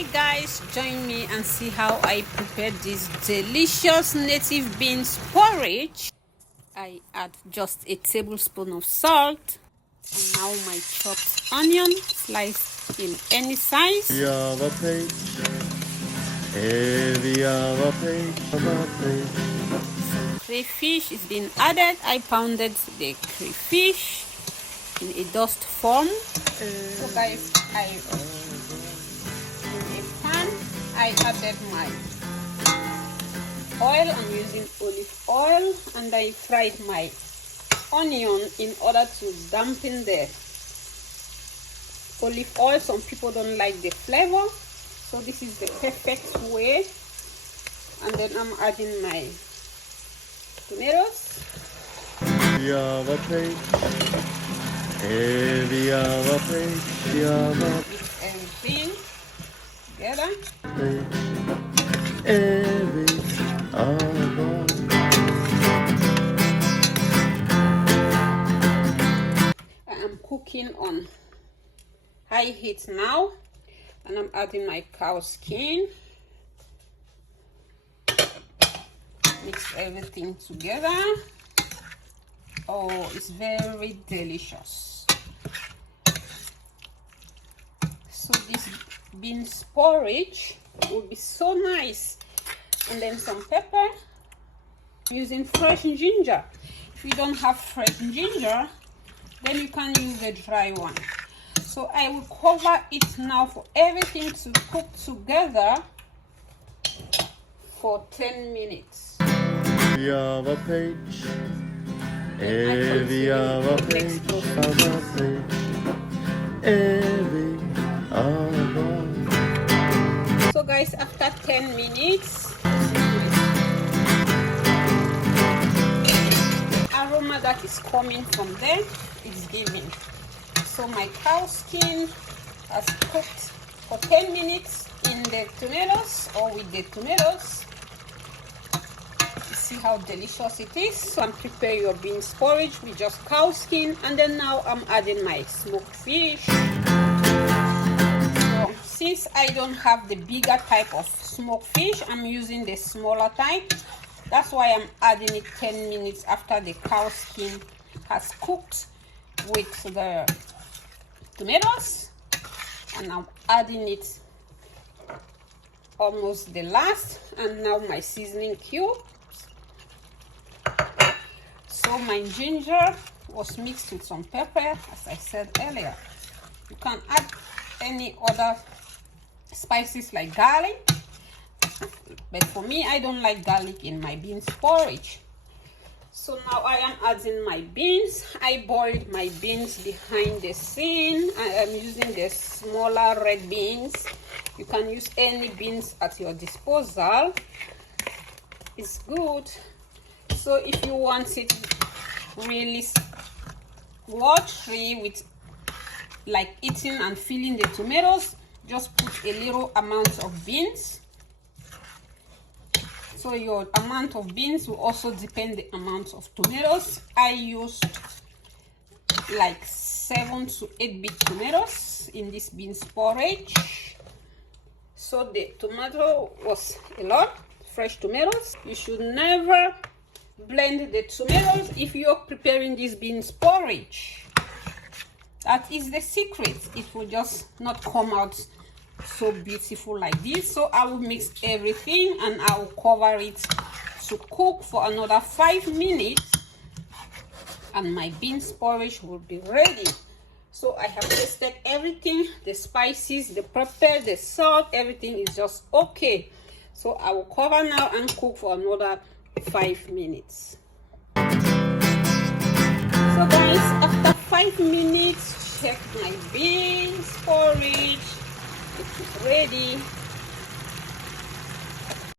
Hi guys, join me and see how I prepare this delicious native beans porridge. I add just a tablespoon of salt and now my chopped onion sliced in any size. Some crayfish is being added. I pounded the crayfish in a dust form. So guys, I added my oil. I'm using olive oil, and I fried my onion in order to dampen the olive oil. Some people don't like the flavor, so this is the perfect way. And then I'm adding my tomatoes. Mix everything together. I am cooking on high heat now, and I'm adding my cow skin. Mix everything together. Oh, it's very delicious. So this beans porridge will be so nice. And then some pepper. I'm using fresh ginger. If you don't have fresh ginger, then you can use the dry one. So I will cover it now for everything to cook together for 10 minutes. So guys, after 10 minutes, the aroma that is coming from there is giving. So my cow skin has cooked for 10 minutes in the tomatoes or with the tomatoes. See how delicious it is. So I'm preparing your beans porridge with just cow skin, and then now I'm adding my smoked fish. So since I don't have the bigger type of smoked fish, I'm using the smaller type. That's why I'm adding it 10 minutes after the cow skin has cooked with the tomatoes, and I'm adding it almost the last. And now my seasoning cube. So my ginger was mixed with some pepper, as I said earlier. You can add any other spices like garlic, but for me, I don't like garlic in my beans porridge. So now I am adding my beans. I boiled my beans behind the scene. I am using the smaller red beans. You can use any beans at your disposal. It's good. So if you want it really watery with like eating and filling the tomatoes, just put a little amount of beans. So your amount of beans will also depend the amount of tomatoes. I used like 7 to 8 big tomatoes in this beans porridge. So the tomato was a lot, fresh tomatoes. You should never blend the tomatoes if you're preparing this beans porridge. That is the secret. It will just not come out so beautiful like this. So I will mix everything and I will cover it to cook for another 5 minutes, and my beans porridge will be ready. So I have tasted everything, the spices, the pepper, the salt, everything is just okay. So I will cover now and cook for another 5 minutes. So guys, after 5 minutes, check my beans porridge. It is ready.